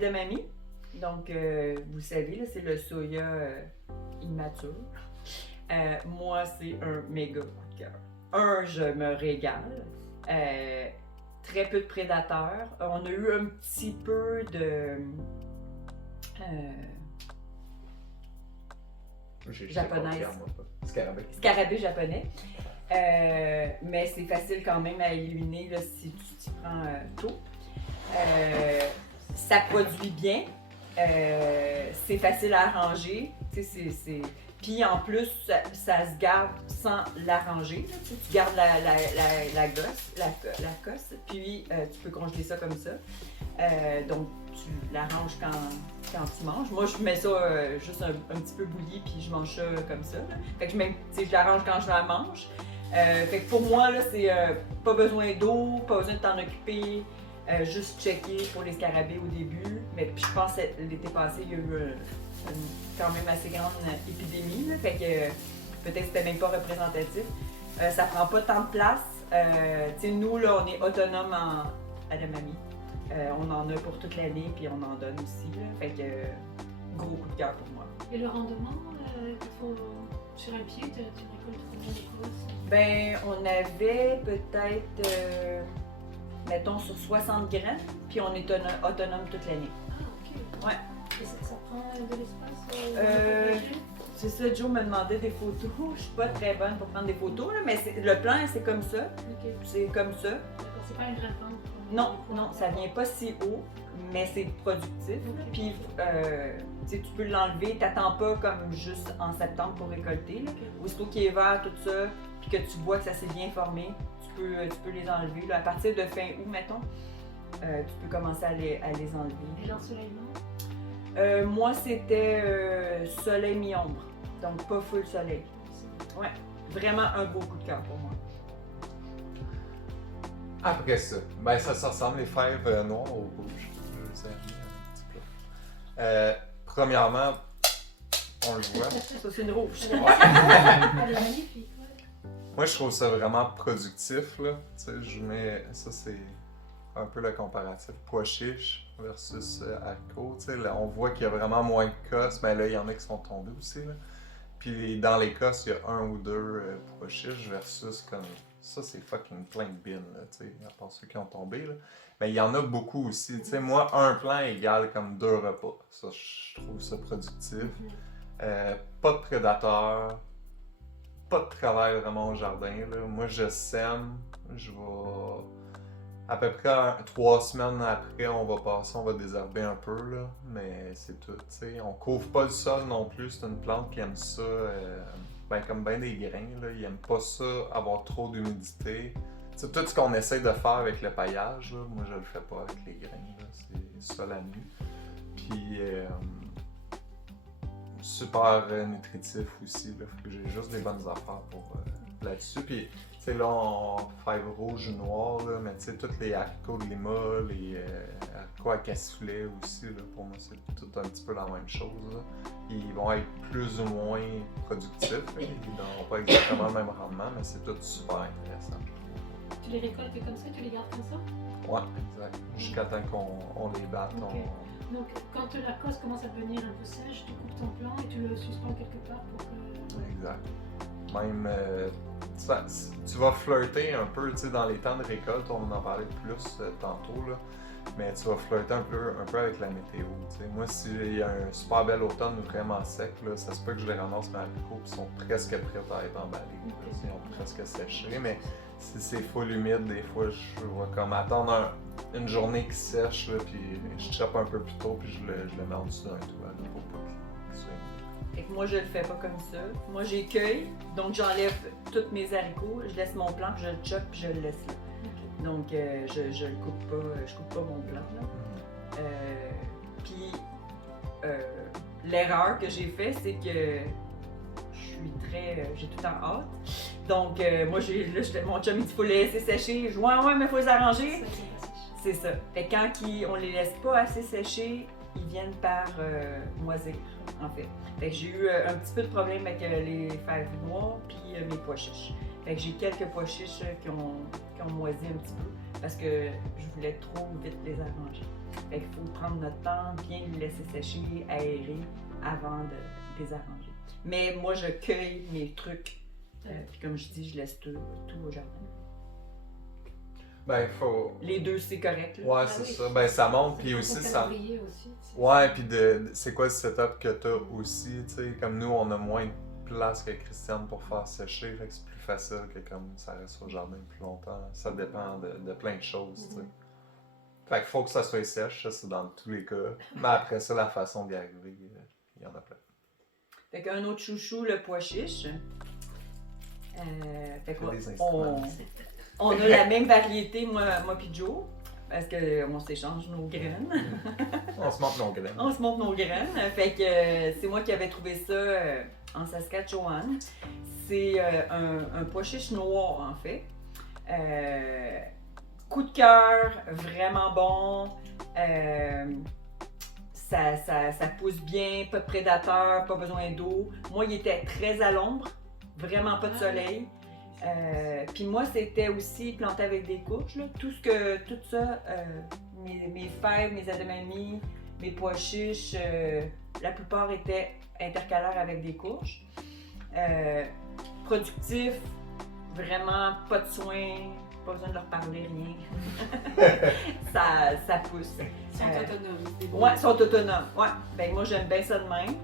d'edamame. Donc, vous le savez, là, c'est le soya immature. Moi, c'est un méga coup de cœur. Je me régale. Très peu de prédateurs. On a eu un petit peu de... japonaise. Scarabée japonais. Mais c'est facile quand même à éliminer là, si tu t'y prends tôt. Ça produit bien. C'est facile à arranger. Puis en plus, ça se garde sans l'arranger. Tu gardes la cosse, puis tu peux congeler ça comme ça. Donc, tu l'arranges quand tu manges. Moi, je mets ça juste un petit peu bouilli, puis je mange ça comme ça. Là. Fait que je l'arrange quand je la mange. Fait que pour moi, là, c'est pas besoin d'eau, pas besoin de t'en occuper. Juste checker pour les scarabées au début. Mais puis je pense que l'été passé, il y a eu quand même assez grande épidémie. Là, fait que peut-être que c'était même pas représentatif. Ça prend pas tant de place. Nous, là, on est autonome à edamame. On en a pour toute l'année, puis on en donne aussi. Là, fait que gros coup de cœur pour moi. Et le rendement, sur un pied, tu récoltes combien d'écosse? Ben, on avait peut-être, mettons, sur 60 graines, puis on est autonome toute l'année. Ah, ok. Ouais. Et ça prend de l'espace? C'est ça, Joe me demandait des photos. Je suis pas très bonne pour prendre des photos, là, mais le plan, c'est comme ça. Ok. C'est comme ça. D'accord, c'est pas un grimpant? Non, ça vient pas si haut, mais c'est productif. Okay. Puis, tu peux l'enlever, t'attends pas comme juste en septembre pour récolter. Là. Okay. Aussitôt qu'il est vert, tout ça, puis que tu vois que ça s'est bien formé, tu peux les enlever. Là. À partir de fin août, mettons, tu peux commencer à les enlever. Et l'ensoleillement? Moi, c'était soleil mi-ombre, donc pas full soleil. Ouais, vraiment un beau coup de cœur pour moi. Après ça, ben ça ressemble les fèves noires au rouge. Je vais essayer un petit peu. Premièrement, on le voit. Ça, c'est une rouge. Elle est magnifique, ouais. Moi, je trouve ça vraiment productif, là. Tu sais, je mets... Ça, c'est un peu le comparatif pois chiche versus haricots. Tu sais, là, on voit qu'il y a vraiment moins de cosses. Ben là, il y en a qui sont tombés aussi, là. Puis dans les cosses, il y a un ou deux pois chiches versus comme... Ça, c'est fucking plein de bines, là, tu sais, à part ceux qui ont tombé, là. Mais il y en a beaucoup aussi, tu sais. Moi, un plant égale comme 2 repas. Ça, je trouve ça productif. Pas de prédateurs, pas de travail vraiment au jardin, là. Moi, je sème, je vais... À peu près 3 semaines après, on va désherber un peu, là. Mais c'est tout, tu sais. On couvre pas le sol non plus, c'est une plante qui aime ça... Ben, comme bien des grains, là, ils aiment pas ça, avoir trop d'humidité. C'est tout ce qu'on essaie de faire avec le paillage, là. Moi je le fais pas avec les grains, là. C'est ça la nuit. Puis super nutritif aussi, là. Fait que j'ai juste des bonnes affaires pour là-dessus. Puis tu sais là on fève rouge ou noir, là, mais tu sais tous les haricots de Lima, les haricots à cassoulet aussi, là, pour moi c'est tout un petit peu la même chose, là. Ils vont être plus ou moins productifs, là. Ils n'auront pas exactement le même rendement, mais c'est tout super intéressant. Tu les récoltes comme ça, tu les gardes comme ça? Ouais, exact. Jusqu'à temps qu'on les batte. Okay. Donc quand la cosse commence à devenir un peu sèche, tu coupes ton plant et tu le suspends quelque part pour que... Exact. Même, tu vas flirter un peu, tu sais, dans les temps de récolte, on en parlait plus tantôt, là. Mais tu vas flirter un peu avec la météo. T'sais. Moi, s'il y a un super bel automne vraiment sec, là, ça se peut que je les ramasse mes haricots qui sont presque prêts à être emballés. Okay. Ils ont presque séché. Mais si c'est full humide, des fois, je vais comme attendre une journée qui sèche, là, puis je chope un peu plus tôt, puis je le mets en dessous d'un toit, là, pour pas qu'il soit humide. Fait que moi, je le fais pas comme ça. Moi, j'écueille, donc j'enlève tous mes haricots, je laisse mon plant, puis je le chope, puis je le laisse là. Donc, je le coupe pas mon plant, là. Puis, l'erreur que j'ai fait, c'est que j'ai tout le temps hâte. Donc, moi, mon chum, il dit, faut les laisser sécher. Je dis, ouais, mais faut les arranger. C'est ça. Fait que quand on les laisse pas assez sécher, ils viennent par moisir, en fait. Fait que j'ai eu un petit peu de problème avec les fèves noires puis mes pois chiches. Fait que j'ai quelques pois chiches qui ont moisi un petit peu parce que je voulais trop vite les arranger. Fait qu'il faut prendre notre temps, bien les laisser sécher, aérer avant de les arranger. Mais moi, je cueille mes trucs. Puis comme je dis, je laisse tout au jardin. Ben, faut. Les deux, c'est correct. Là. Ouais, c'est ça. Ben, ça monte, puis aussi ça. Aussi, Ouais, puis c'est quoi le setup que t'as aussi, tu sais, comme nous, on a moins de place que Christiane pour faire sécher, fait que c'est plus facile que comme ça reste au jardin plus longtemps. Ça dépend de plein de choses, tu sais. Fait qu'il faut que ça soit sèche, ça c'est dans tous les cas. Mais après ça, la façon d'y arriver, il y en a plein. Fait qu'un autre chouchou, le pois chiche. Fait on a la même variété, moi puis Joe, parce qu'on s'échange nos graines. On se montre nos graines. On se montre nos graines. Fait que c'est moi qui avais trouvé ça en Saskatchewan. C'est un pois chiche noir, en fait. Coup de cœur, vraiment bon. Ça pousse bien, pas de prédateurs, pas besoin d'eau. Moi, il était très à l'ombre, vraiment pas de soleil. Puis moi, c'était aussi planté avec des couches. Là. Tout ça, mes fèves, mes edamames, mes pois chiches, la plupart étaient intercalaires avec des couches. Productif, vraiment pas de soins, pas besoin de leur parler, rien. ça pousse. Ils sont autonomes. Ouais, ils sont autonomes. Ouais. Ben moi, j'aime bien ça de même.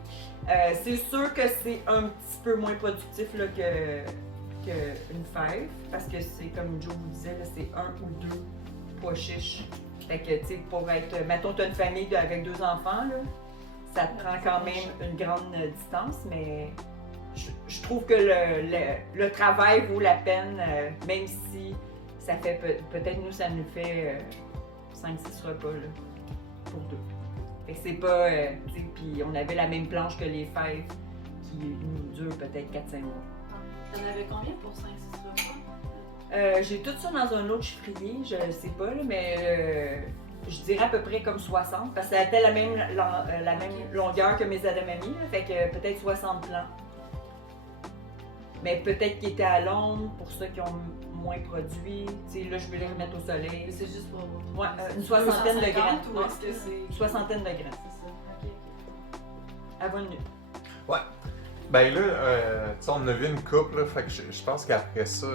C'est sûr que c'est un petit peu moins productif là, qu'une fève, parce que c'est comme Joe vous disait, là, c'est 1 ou 2 pois chiches. Fait que, tu sais, pour être. Mettons, tu as une famille avec 2 enfants, là, ça te prend quand même une grande distance, mais je trouve que le travail vaut la peine, même si ça fait. Peut-être nous, ça nous fait 5-6 repas là, pour 2. Fait que c'est pas. Tu sais, puis on avait la même planche que les fèves qui nous durent peut-être 4-5 mois. T'en avais combien pour 5-6 repas? J'ai tout ça dans un autre chiffrier, je sais pas, là, mais je dirais à peu près comme 60, parce que ça avait la même longueur que mes edamames, là, fait que peut-être 60 plants. Mais peut-être qu'ils étaient à l'ombre pour ceux qui ont moins produit. Tu sais, là, je vais les remettre au soleil. Mais c'est juste pour. Ouais, une soixantaine de graines. Ou est-ce que c'est. Une soixantaine de graines. C'est ça. Ok. À bonne nuit. Ouais. Ben là, tu sais, on a vu une couple, là, fait que je pense qu'après ça,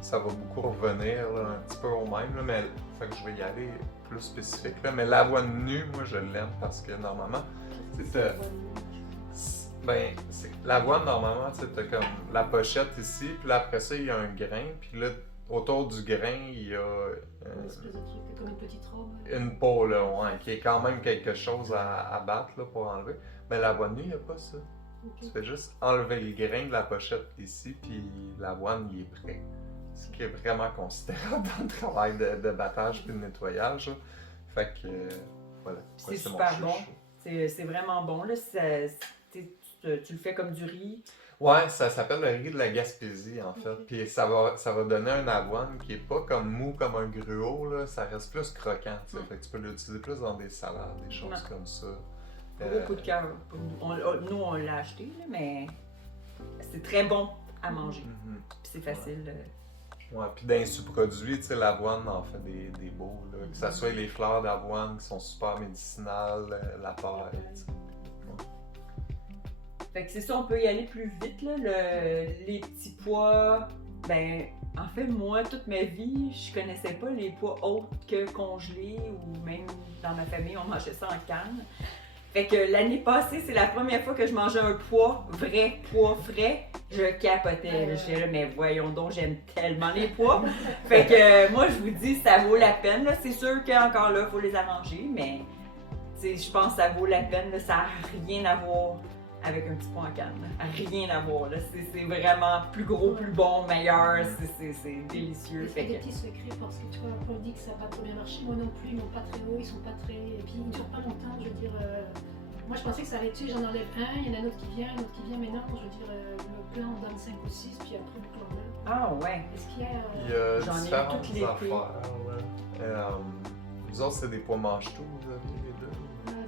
ça va beaucoup revenir, là, un petit peu au même, là, mais fait que je vais y aller plus spécifique, là. Mais l'avoine nue, moi, je l'aime parce que normalement, l'avoine, normalement, tu sais, t'as comme la pochette ici, puis là, après ça, il y a un grain, puis là, autour du grain, il y a Une espèce de truc, comme une petite robe. une peau, là, ouais, qui est quand même quelque chose à battre, là, pour enlever. Mais l'avoine nue, il n'y a pas ça. Tu fais juste enlever le grain de la pochette ici, puis l'avoine, il est prêt. Ce qui est vraiment considérable dans le travail de battage et de nettoyage. Là. Fait que, voilà. C'est super bon. C'est vraiment bon. Là. Tu le fais comme du riz. Ouais, ça s'appelle le riz de la Gaspésie, en fait. Puis ça va donner un avoine qui est pas comme mou comme un gruau, là. Ça reste plus croquant, tu sais. Fait que tu peux l'utiliser plus dans des salades, des choses comme ça. Gros coup de cœur. Nous, on l'a acheté, là, mais c'est très bon à manger. Puis c'est facile. Ouais, puis dans les sous-produits, tu sais, l'avoine en fait des beaux, là. Que ce soit les fleurs d'avoine qui sont super médicinales, la paille, tu sais. Fait que c'est ça, on peut y aller plus vite, là. Les petits pois, ben, en fait, moi, toute ma vie, je connaissais pas les pois autres que congelés ou même dans ma famille, on mangeait ça en canne. Fait que l'année passée, c'est la première fois que je mangeais un pois frais. Je capotais. J'étais là, mais voyons donc, j'aime tellement les pois. Fait que moi, je vous dis, ça vaut la peine. Là. C'est sûr qu'encore là, il faut les arranger, mais je pense que ça vaut la peine. Là. Ça n'a rien à voir avec un petit pois en canne. Là. Rien à voir. Là. C'est vraiment plus gros, plus bon, meilleur. C'est délicieux. C'est des petits secrets parce que tu vois, on dit que ça n'a pas trop bien marché. Moi non plus, ils vont pas très haut, ils sont pas très. Et puis ils ne durent pas longtemps. Je veux dire, moi je pensais que ça allait tuer, j'en enlève un, il y en a un autre qui vient, mais non, je veux dire, le plan on donne 5 ou 6, puis après le plan là. Ah ouais. Est-ce qu'il y a. Il y a J'en ai différentes toutes les affaires, là. Vous autres, c'est des pois mange-tout, vous aviez les deux?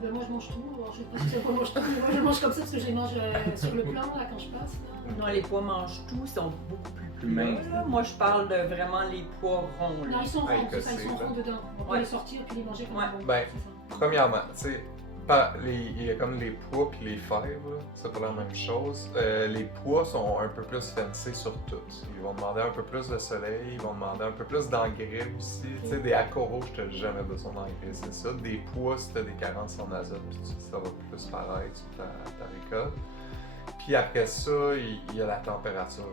Ben, moi je mange tout, alors je sais pas si c'est moi mange tout, mais moi je mange comme ça parce que je les mange sur le plan là quand je passe. Là. Non, les pois mangent tout, ils sont beaucoup plus Minces. plats. Là. Moi, je parle de vraiment les pois ronds. Là. Non, ils sont Ah, ronds, c'est ça, ils sont écossais, ronds dedans. On peut Ouais. les sortir puis les manger comme Ouais. bon. Ben, c'est ça. Premièrement, tu sais, il y a comme les pois puis les fèves, là, c'est pas la même chose. Les pois sont un peu plus fancy sur tout. Ils vont demander un peu plus de soleil, ils vont demander un peu plus d'engrais aussi. Tu sais, des accoros, je t'ai jamais besoin d'engrais, c'est ça. Des pois, si t'as des carences en azote, puis ça va plus paraître sur ta récolte. Puis après ça, il y a la température.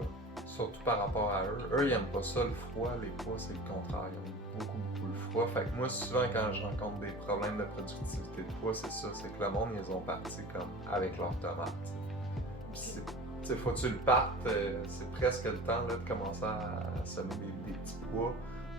Surtout par rapport à eux. Eux, ils aiment pas ça, le froid. Les pois, c'est le contraire. Ils aiment beaucoup le froid. Fait que moi, souvent, quand je rencontre des problèmes de productivité de pois, c'est ça. C'est que le monde, ils ont parti comme avec leurs tomates. Puis tu sais, faut que tu le partes. C'est presque le temps là, de commencer à semer des petits pois.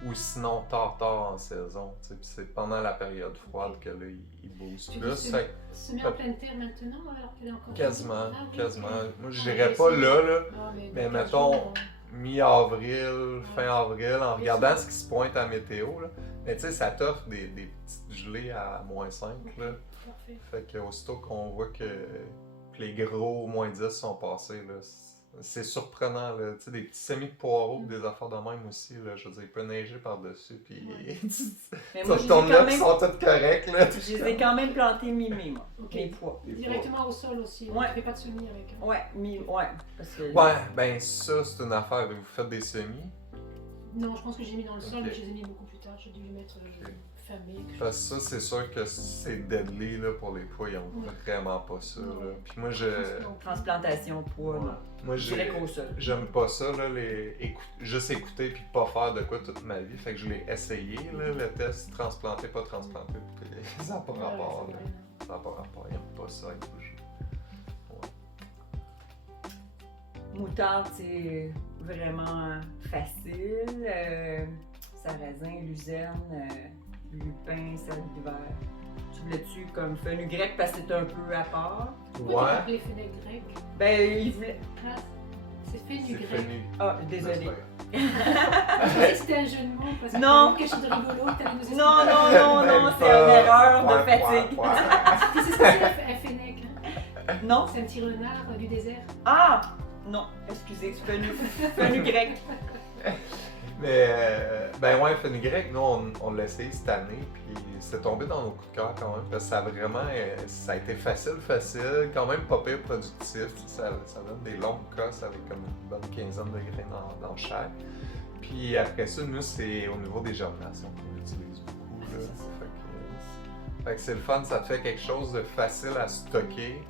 Ou sinon, tard en saison. Tu sais. Puis c'est pendant la période froide que là, ils boostent Tu plus. dis Fait se met en pleine terre maintenant alors qu'elle est encore. quasiment, Ah, oui, quasiment. ok. Moi, je Ah, dirais mais pas c'est- là. Ah, Mais dans 15 mettons, jours, mi-avril, fin avril, en Oui, regardant ça. ce qui se pointe à la météo. Là. Mais tu sais, ça t'offre des petites gelées à -5. Là. Parfait. Fait que aussitôt qu'on voit que les gros -10 sont passés, là, c'est surprenant. Là. Tu sais, des petits semis de poireaux, des affaires de même aussi. Là. Je veux dire, il peut neiger par-dessus. Puis Mais tu moi, je les ai retournes là, quand puis ils même, sont tous corrects. Là. je les ai quand même plantés mi-mai, moi, Ok. les pois. Des fois. Directement au sol aussi. Ouais. Tu fais pas de semis avec. hein. Ouais, ouais, parce que... Ouais, ben ça, c'est une affaire. Vous faites des semis. Non, je pense que j'ai mis dans le sol, Ok. mais je les ai mis beaucoup plus tard. J'ai dû les mettre Ok. famés. quelque Parce chose. que ça, c'est sûr que c'est deadly là, pour les pois. Ils ont Ouais. vraiment pas ça. Là. Ouais. Puis moi, Transplantation pois, non. moi Je dirais qu'au sol. j'aime pas ça, là, juste écouter puis pas faire de quoi toute ma vie. Fait que je l'ai essayé, là, le test transplanté, pas transplanté. Puis ça n'a pas Ouais, rapport. c'est là. vrai. Ça n'a pas rapport. Ils n'aiment pas ça avec bouger. Moutarde, c'est vraiment facile. Sarrasin, luzerne, lupin, sel d'hiver. Tu voulais-tu comme fenugrec parce que c'est un peu à part? Pourquoi tu appelé fenugrec? Ben, il voulait... Ah, c'est C'est fenugrec. fenu. Ah, désolé. C'est pas grave. Je pensais que c'était un jeu de mots parce que Non. quelque chose de rigolo que t'allais nous expliquer. Non, non, Même c'est pas. une erreur de Point, fatigue. point, point. C'est ce que c'est un fennec. Hein? Non? C'est un petit renard du désert. Ah! Non, excusez, fenugrec. Mais, ben ouais, fenugrec, nous, on l'a essayé cette année, puis c'est tombé dans nos coups de cœur quand même, parce que ça a vraiment, ça a été facile, quand même pas pire productif, ça donne des longues cosses avec comme une bonne quinzaine de grains dans chaque. Puis après ça, nous, c'est au niveau des germinations qu'on l'utilise beaucoup, là. Fait que c'est le fun, ça te fait quelque chose de facile à stocker,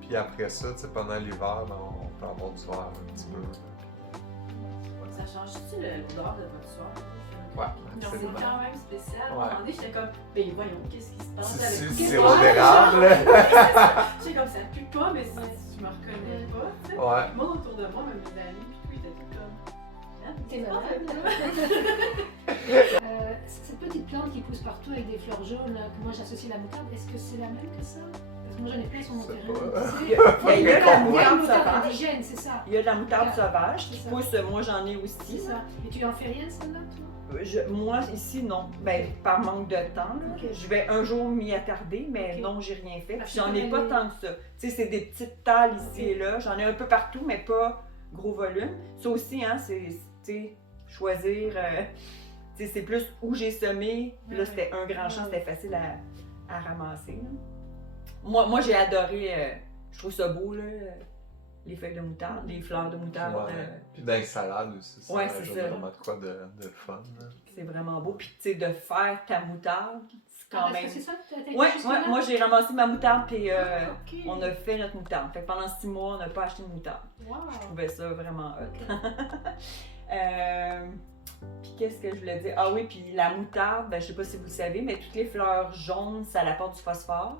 puis après ça, tu sais, pendant l'hiver, ben, on peut avoir du verre un petit peu. Ça change-tu l'odeur de votre soir? Ouais, C'est absolument. quand même spécial. À un Ouais. moment donné, j'étais comme, ben voyons, qu'est-ce qui se passe avec C'est tout du ça? sirop d'érable. J'étais comme, ça pue pas, mais si tu me reconnais pas, tu sais. Ouais. Tout le monde autour de moi, même mes amis, puis tout, ils étaient tout comme, ah, T'es qu'est-ce qui se passe avec malade. toi? Cette petite plante qui pousse partout avec des fleurs jaunes, là, que moi j'associe à la moutarde, est-ce que c'est la même que ça? Parce que moi j'en ai plein sur mon Je sais terrain. pas. tu Il sais. y a, il y a la Il y a une moutarde moutarde sauvage. indigène, c'est ça. Il y a de la moutarde sauvage qui C'est ça. pousse, moi j'en ai aussi. C'est ça. Mais tu en fais rien de celle-là, toi? Moi, ici, non. Ben, par manque de temps, là. Ok. Je vais un jour m'y attarder, mais Ok. non, j'ai rien fait. Parce Puis que j'en ai pas elle est- tant que ça. Tu sais, c'est des petites talles ici Ok. et là. J'en ai un peu partout, mais pas gros volume. Ça aussi, hein, c'est, tu sais, choisir. Tu sais, c'est plus où j'ai semé. Puis là, Ouais. c'était un grand champ, Ouais. c'était facile à ramasser, là. Moi j'ai adoré. Je trouve ça beau, là. Les feuilles de moutarde, les fleurs de moutarde. Ouais. Puis dans les salades aussi, ça Ouais, c'est ajoute ça. vraiment de quoi de le fun. Là. C'est vraiment beau. Puis, tu sais, de faire ta moutarde, c'est quand Ah, parce même. que c'est ça que t'as été Ouais, jusque-là? moi j'ai ramassé ma moutarde puis Ah, ok. on a fait notre moutarde. Fait que pendant 6 mois, on n'a pas acheté de moutarde. Wow. Je trouvais ça vraiment hot. Ok. Puis qu'est-ce que je voulais dire? Ah oui, puis la moutarde, ben, je sais pas si vous le savez, mais toutes les fleurs jaunes, ça apporte du phosphore.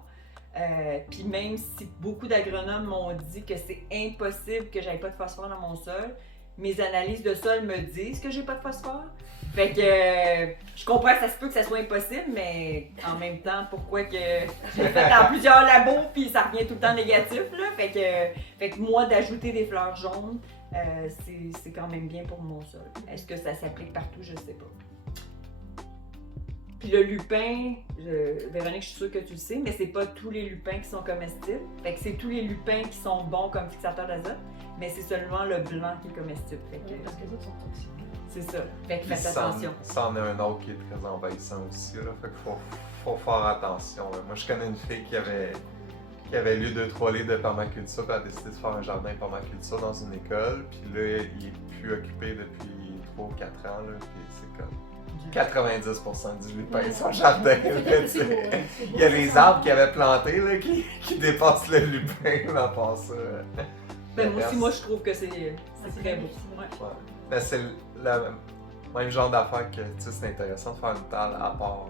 Puis même si beaucoup d'agronomes m'ont dit que c'est impossible que j'aie pas de phosphore dans mon sol, mes analyses de sol me disent que j'ai pas de phosphore. Fait que je comprends que ça se peut que ça soit impossible, mais en même temps, pourquoi que j'ai fait dans plusieurs labos puis ça revient tout le temps négatif, là. Fait que moi, d'ajouter des fleurs jaunes, c'est quand même bien pour mon sol. Est-ce que ça s'applique partout? Je sais pas. Puis le lupin, Véronique, je suis sûre que tu le sais, mais c'est pas tous les lupins qui sont comestibles. Fait que c'est tous les lupins qui sont bons comme fixateurs d'azote, mais c'est seulement le blanc qui est comestible. Fait que, Parce que les autres sont toxiques. c'est ça. Fait que Puis faites attention. Ça en est un autre qui est très envahissant aussi, là. Fait qu'il faut faire attention, là. Moi, je connais une fille qui avait lu 2-3 livres de permaculture, puis a décidé de faire un jardin de permaculture dans une école, puis là, il est plus occupé depuis 3 ou 4 ans, là, puis c'est comme 90% du lupin son jardin. Là, tu sais. C'est beau, hein, c'est beau. Il y a les arbres qu'il avait plantés là, qui dépassent le lupin, là, à part ça. Ben, Le moi aussi, reste, moi, je trouve que c'est c'est très beau. magnifique, c'est Ouais. ouais. Ben, c'est le même genre d'affaire que tu sais, c'est intéressant de faire une table à part